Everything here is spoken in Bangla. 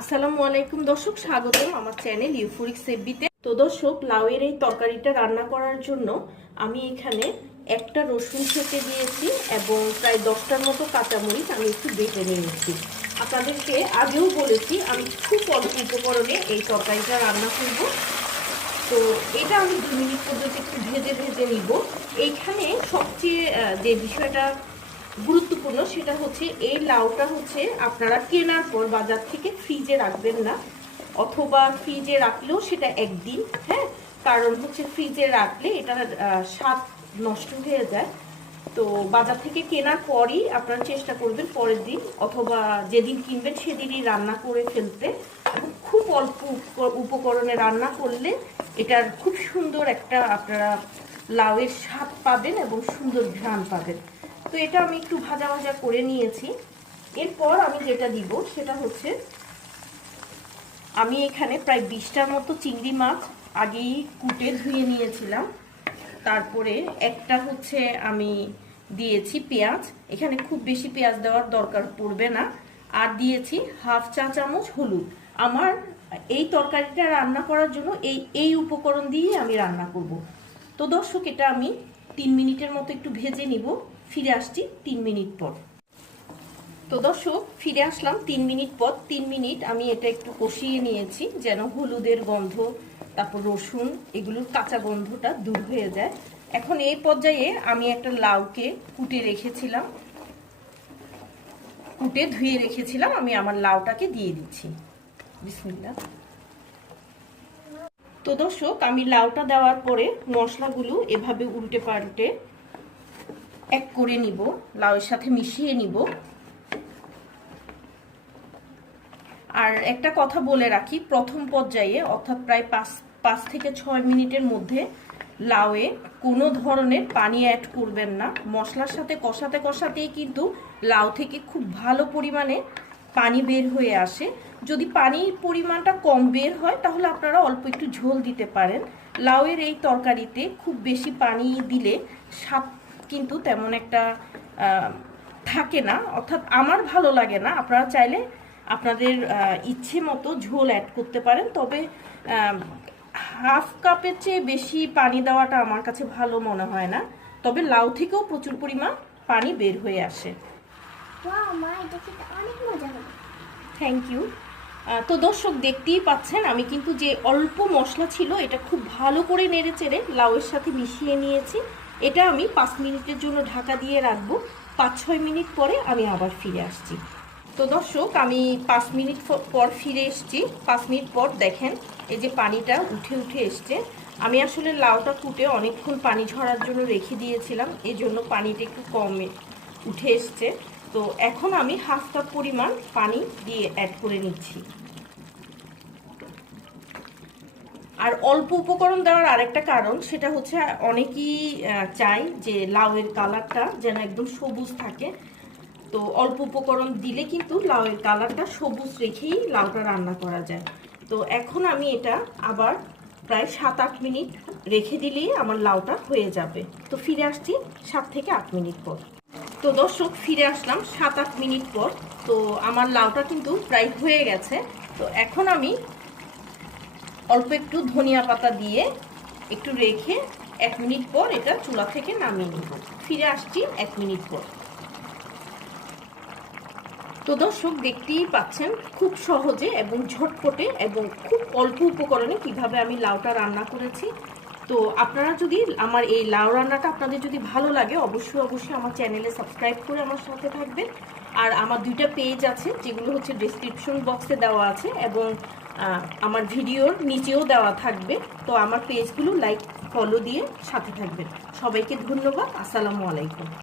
আসসালামু আলাইকুম দর্শক, স্বাগতম আমার চ্যানেল ইউফোরিক সেবিতে তো। দর্শক, লাউয়ের এই তরকারিটা রান্না করার জন্য আমি এখানে একটা রসুন ছেঁচে দিয়েছি এবং প্রায় দশটার মতো কাঁচামরিচ আমি একটু বেটে নিয়েছি। আপনাদেরকে আগেও বলেছি, আমি খুব অল্প উপকরণে এই তরকারিটা রান্না করব। তো এটা আমি দু মিনিট পর্যন্ত একটু ভেজে ভেজে নিব। এইখানে সবচেয়ে যে বিষয়টা গুরুত্বপূর্ণ সেটা হচ্ছে এই লাউটা হচ্ছে আপনারা কেনার পর বাজার থেকে ফ্রিজে রাখবেন না, অথবা ফ্রিজে রাখলেও সেটা একদিন হ্যাঁ? কারণ হচ্ছে ফ্রিজে রাখলে এটার স্বাদ নষ্ট হয়ে যায়। তো বাজার থেকে কেনার পরই আপনারা চেষ্টা করবেন পরের দিন, অথবা যেদিন কিনবেন সেদিনই রান্না করে ফেলতে। খুব অল্প উপকরণে রান্না করলে এটার খুব সুন্দর একটা আপনারা লাউয়ের স্বাদ পাবেন এবং সুন্দর ঘ্রাণ পাবেন। তো এটা আমি একটু ভাজা ভাজা করে নিয়েছি। এরপর আমি যেটা দিব সেটা হচ্ছে, আমি এখানে প্রায় বিশটার মতো চিংড়ি মাছ আগেই কুটে ধুয়ে নিয়েছিলাম। তারপরে একটা হচ্ছে আমি দিয়েছি পেঁয়াজ। এখানে খুব বেশি পেঁয়াজ দেওয়ার দরকার পড়বে না। আর দিয়েছি হাফ চা চামচ হলুদ। আমার এই তরকারিটা রান্না করার জন্য এই এই উপকরণ দিয়ে আমি রান্না করব। তো দর্শক, এটা আমি তিন মিনিটের মতো একটু ভেজে নিব। ফিরে আসছি তিন মিনিট পর। তো দর্শক, ফিরে আসলাম তিন মিনিট পর। তিন মিনিট আমি এটা একটু কষিয়ে নিয়েছি, যেন হলুদের গন্ধ, তারপর রসুন, এগুলোর কাঁচা গন্ধটা দূর হয়ে যায়। এখন এই পর্যায়ে আমি একটা লাউকে কুটে রেখেছিলাম। কুটে ধুয়ে রেখেছিলাম, আমি আমার লাউটাকে দিয়ে দিচ্ছি। বিসমিল্লা তো দর্শক, আমি লাউটা দেওয়ার পরে মশলাগুলো এভাবে উল্টে পাল্টে এক করে নিব, লাউয়ের সাথে মিশিয়ে নিব। আর একটা কথা বলে রাখি, প্রথম পর্যায়ে, অর্থাৎ প্রায় পাঁচ পাঁচ থেকে ছয় মিনিটের মধ্যে লাউয়ে কোনো ধরনের পানি অ্যাড করবেন না। মশলার সাথে কষাতে কষাতেই কিন্তু লাউ থেকে খুব ভালো পরিমাণে পানি বের হয়ে আসে। যদি পানির পরিমাণটা কম বের হয়, তাহলে আপনারা অল্প একটু ঝোল দিতে পারেন। লাউয়ের এই তরকারিতে খুব বেশি পানি দিলে স্বাদ কিন্তু তেমন একটা থাকে না। অর্থাৎ আমার ভালো লাগে না। আপনারা চাইলে আপনাদের ইচ্ছে মতো ঝোল অ্যাড করতে পারেন। তবে হাফ কাপের চেয়ে বেশি পানি দেওয়াটা আমার কাছে ভালো মনে হয় না। তবে লাউ থেকেও প্রচুর পরিমাণ পানি বের হয়ে আসে। থ্যাংক ইউ তো দর্শক দেখতেই পাচ্ছেন আমি কিন্তু যে অল্প মশলা ছিল এটা খুব ভালো করে নেড়ে চেড়ে লাউয়ের সাথে মিশিয়ে নিয়েছি। এটা আমি পাঁচ মিনিটের জন্য ঢাকা দিয়ে রাখব। পাঁচ, ছয় মিনিট পরে আমি আবার ফিরে আসছি। তো দর্শক, আমি পাঁচ মিনিট পর ফিরে এসেছি। পাঁচ মিনিট পর দেখেন, এই যে পানিটা উঠে উঠে এসছে। আমি আসলে লাউটা কুটে অনেকক্ষণ পানি ঝরার জন্য রেখে দিয়েছিলাম। এই জন্য পানিটা একটু কমে উঠে এসছে। তো এখন আমি হাফ কাপ পরিমাণ পানি দিয়ে অ্যাড করে নিচ্ছি। আর অল্প উপকরণ দেওয়ার আরেকটা কারণ, সেটা হচ্ছে অনেকেই চাই যে লাউয়ের কালারটা যেন একদম সবুজ থাকে। তো অল্প উপকরণ দিলে কিন্তু লাউয়ের কালারটা সবুজ রেখেই লাউটা রান্না করা যায়। তো এখন আমি এটা আবার প্রায় সাত আট মিনিট রেখে দিলেই আমার লাউটা হয়ে যাবে। তো ফিরে আসছি সাত থেকে আট মিনিট পর। তো দর্শক, ফিরে আসলাম সাত আট মিনিট পর। তো আমার লাউটা কিন্তু প্রায় হয়ে গেছে। তো এখন আমি অল্প একটু ধনিয়া পাতা দিয়ে একটু রেখে এক মিনিট পর এটা চুলা থেকে নামিয়ে নিব। ফিরে আসছি এক মিনিট পর। তো দর্শক, দেখতেই পাচ্ছেন খুব সহজে এবং ঝটপটে এবং খুব অল্প উপকরণে কীভাবে আমি লাউটা রান্না করেছি। তো আপনারা যদি আমার এই লাউ রান্নাটা আপনাদের যদি ভালো লাগে, অবশ্যই অবশ্যই আমার চ্যানেলে সাবস্ক্রাইব করে আমার সাথে থাকবেন। আর আমার দুইটা পেজ আছে, যেগুলো হচ্ছে ডিসক্রিপশন বক্সে দেওয়া আছে এবং আমার ভিডিওর নিচেও দেওয়া থাকবে। তো আমার পেজগুলো লাইক ফলো দিয়ে সাথে থাকবেন। সবাইকে ধন্যবাদ। আসসালামু আলাইকুম।